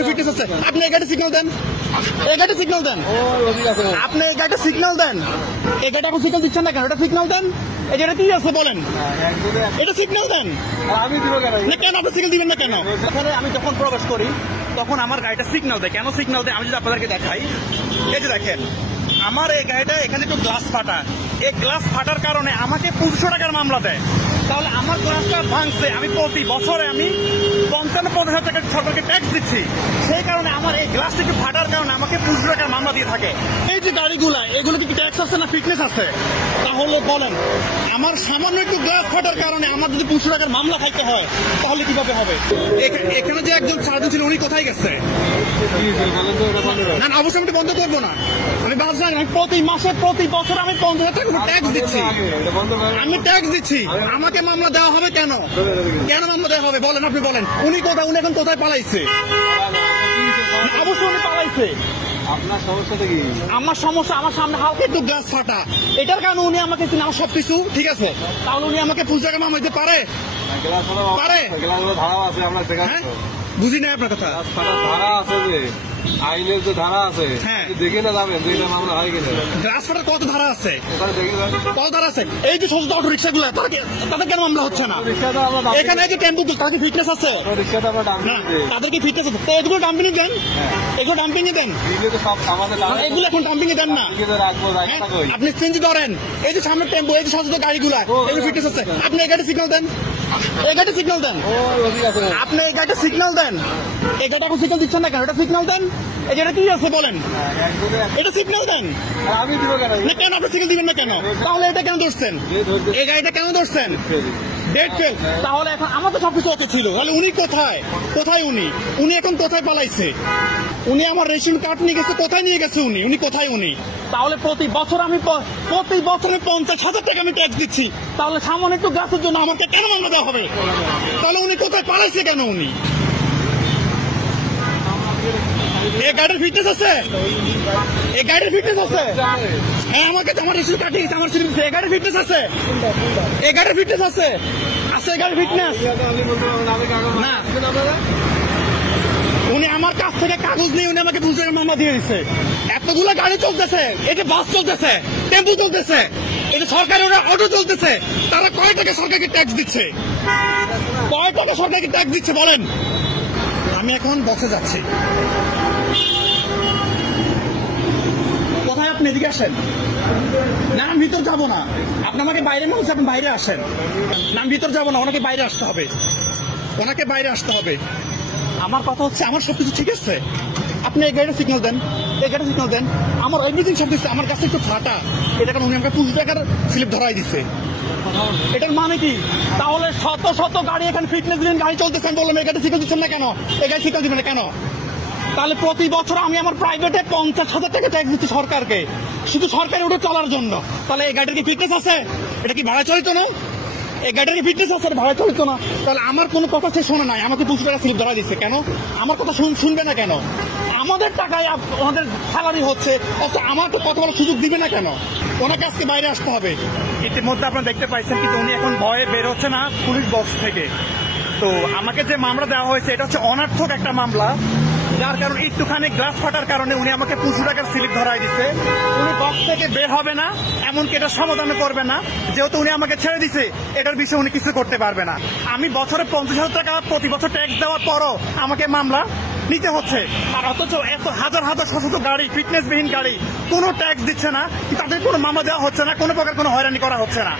গাড়ি ফিটনেস আছে, আপনি এই গাড়ি সিগন্যাল দেন, এই গাড়ি সিগন্যাল দেন, আপনি এই গাড়িটা সিগন্যাল দেন, এই গাড়িটা আপনি সিগন্যাল দিচ্ছেন না কেন? এটা সিগন্যাল দেন, এই যেটা কি আছে বলেন, এটা সিগন্যাল দেন। আমি দিব কেন আপনি সিগন্যাল দিবেন না কেন? এখানে আমি যখন প্রবেশ করি তখন আমার গাড়িটা সিগন্যাল দেয়। কেন সিগন্যাল দেয় আমি যদি আপনাদেরকে দেখাই, এই যে দেখেন আমার এই গাড়িটা এখানে একটু গ্লাস ফাটা, এই গ্লাস ফাটার কারণে আমাকে 500 টাকার মামলা দেয়। তাহলে আমার গ্লাসটা ভাঙছে, আমি প্রতি বছরে আমি 55-50 টাকা সরকারকে ট্যাক্স দিচ্ছি, সেই কারণে আমার এই গ্লাসটা একটু ফাটার কারণে আমাকে 500 টাকার মামলা দিয়ে থাকে। এই যে গাড়িগুলা এগুলো কি ট্যাক্স আছে না ফিটনেস আছে? তাহলে বলেন আমার সামান্য একটু গ্লাস ফাটার কারণে আমার যদি 500 টাকার মামলা খাইতে হয় তাহলে কিভাবে হবে? এখানে যে একজন সার্জন ছিল উনি কোথায় গেছে? না অবশ্যই আমি বন্ধ করবো না, আমি বাজার প্রতি মাসে প্রতি বছর আমি 50,000 টাকা ট্যাক্স দিচ্ছি, আমি ট্যাক্স দিচ্ছি, আমাকে মামলা দেওয়া হবে কেন? কেন মামলা দেওয়া হবে বলেন, আপনি বলেন। উনি কোথায়, উনি এখন কোথায় পালাইছে? অবশ্যই উনি পালাইছে। আপনার সমস্যাটা কি? আমার সমস্যা আমার সামনে হালকা একটু গ্লাস ফাটা, এটার কারণে উনি আমাকে আমার সবকিছু ঠিক আছে, তাহলে উনি আমাকে 5 টাকা মামলা দিতে পারে? পারে? ধারা আছে আপনার, বুঝি না আপনার কথা। ধারা আছে যে আইনের যে ধারা আছে, দেখে না যাবেন যে মামলা হয় কিনা। গ্লাস ফাটার কত ধারা আছে? কত ধারা আছে? এই যে ছোট অটো রিক্সা গুলো তাদের কেন মামলা হচ্ছে না? এখানে যে টেম্পু তাদের ফিটনেস আছে, তাদের কি ফিটনেস আছে? তো এগুলো ডাম্পিং দেন, এগুলো ডাম্পিং দেন, এগুলো এখন ডাম্পিং দেন না। আপনি সিএনজি ধরেন, এই যে সামনে টেম্পু, এই যে ছোট গাড়িগুলা এগুলো ফিটনেস আছে, আপনি এই গাড়ি সিগন্যাল দেন, এই গাড়ি সিগন্যাল দেন, আপনি এই গাড়িটা সিগন্যাল দেন, এই গাড়িটা এখন সিগন্যাল দিচ্ছেন না কেন? এটা সিগন্যাল দেন, এই যেটা কি আছে বলেন, এটা সিগন্যাল দেন। আমি দিব কেন আপনি সিগন্যাল দিবেন না কেন? তাহলে এটা কেন ধরছেন? এই গাড়িটা কেন ধরছেন? Date fail. তাহলে এখন আমার তো সবকিছু ওকে ছিল, তাহলে উনি কোথায়? কোথায় উনি? উনি এখন কোথায় পালাইছে? উনি আমার রেশন কার্ড নিয়ে গেছে, কোথায় নিয়ে গেছে উনি? উনি কোথায় উনি? তাহলে প্রতি বছর আমি 50,000 টাকা আমি ট্যাক্স দিচ্ছি, তাহলে সামান্য একটু গাছের জন্য আমাকে কেন মামলা দেওয়া হবে? তাহলে উনি কোথায় পালাইছে কেন উনি? এই গাড়ির ফিটনেস আছে, এই গাড়ির ফিটনেস আছে, হ্যাঁ আমাকে আমার রেশন কার্ড দিয়েছে, আমার এই গাড়ির ফিটনেস আছে, এই গাড়ির ফিটনেস আছে, আছে এই গাড়ির ফিটনেস না। উনি আমার কাছ থেকে কাগজ নিয়ে উনি আমাকে 5 টাকা মামলা দিয়ে দিচ্ছে। এতগুলো গাড়ি চলতেছে, এই যে বাস চলতেছে, টেম্পু চলতেছে, এই যে সরকারি অটো চলতেছে, তারা কয় টাকা সরকারকে ট্যাক্স দিচ্ছে? কয় টাকা সরকারকে ট্যাক্স দিচ্ছে বলেন? আমি এখন বসে যাচ্ছি। কোথায় আপনি? এদিকে আসেন না, আমি ভিতর যাবো না, আপনি আমাকে বাইরে না বলছে, আপনি বাইরে আসেন না, আমি ভিতর যাবো না, ওনাকে বাইরে আসতে হবে, ওনাকে বাইরে আসতে হবে। আমার কথা হচ্ছে আমার সবকিছু ঠিক আছে, আপনি এই গাড়িটা সিগন্যাল দেন, এই গাড়িটা সিগন্যাল দেন, আমার এভরিথিং সব কিছু, আমার কাছে একটু ফাটা, এটা কারণ উনি আমাকে 50 টাকার স্লিপ ধরাই দিচ্ছে। এটার মানে কি? তাহলে শত শত গাড়ি এখানে ফিটনেস গাড়ি চলতেছেন, বললাম এই গাড়ি সিগন্যাল দিচ্ছেন না কেন? এই গাড়ি সিগন্যাল দিবেন না কেন? তাহলে প্রতি বছর আমি আমার প্রাইভেটে 50,000 টাকা ট্যাক্স দিচ্ছি সরকারকে, শুধু সরকারি ওটা চলার জন্য। তাহলে এই গাড়ির কি ফিটনেস আছে? এটা কি ভাড়া চলিত না? এই গাড়ির কি ফিটনেস আছে? ভাড়া চলিত না। তাহলে আমার কোনো কথা সে শোনা নাই, আমাকে 200 টাকা স্লিপ ধরা দিচ্ছে কেন? আমার কথা শুনবে না কেন? আমাদের টাকায় ওনাদের স্যালারি হচ্ছে, আমাকে কত বড় সুযোগ দিবে না কেন? ওনাকে আজকে বাইরে আসতে হবে। ইতিমধ্যে আপনারা দেখতে পাইছেন কিন্তু উনি এখন ভয়ে বের হচ্ছে না পুলিশ বক্স থেকে। তো আমাকে যে মামলা দেওয়া হয়েছে এটা হচ্ছে অনর্থক একটা মামলা, যার কারণ একটুখানি গ্লাস ফাটার কারণে উনি আমাকে 500 টাকার স্লিপ ধরাই দিচ্ছে। উনি বক্স থেকে বের হবে না, এমনকি এটা সমাধান করবে না, যেহেতু উনি আমাকে ছেড়ে দিছে এটার বিষয়ে উনি কিছু করতে পারবে না। আমি বছরে 50,000 টাকা প্রতি বছর ট্যাক্স দেওয়ার পরও আমাকে মামলা নিতে হচ্ছে, আর অথচ এত হাজার হাজার শত গাড়ি ফিটনেসবিহীন গাড়ি কোনো ট্যাক্স দিচ্ছে না, তাদের কোনো মামলা দেওয়া হচ্ছে না, কোনো প্রকার কোনো হয়রানি করা হচ্ছে না।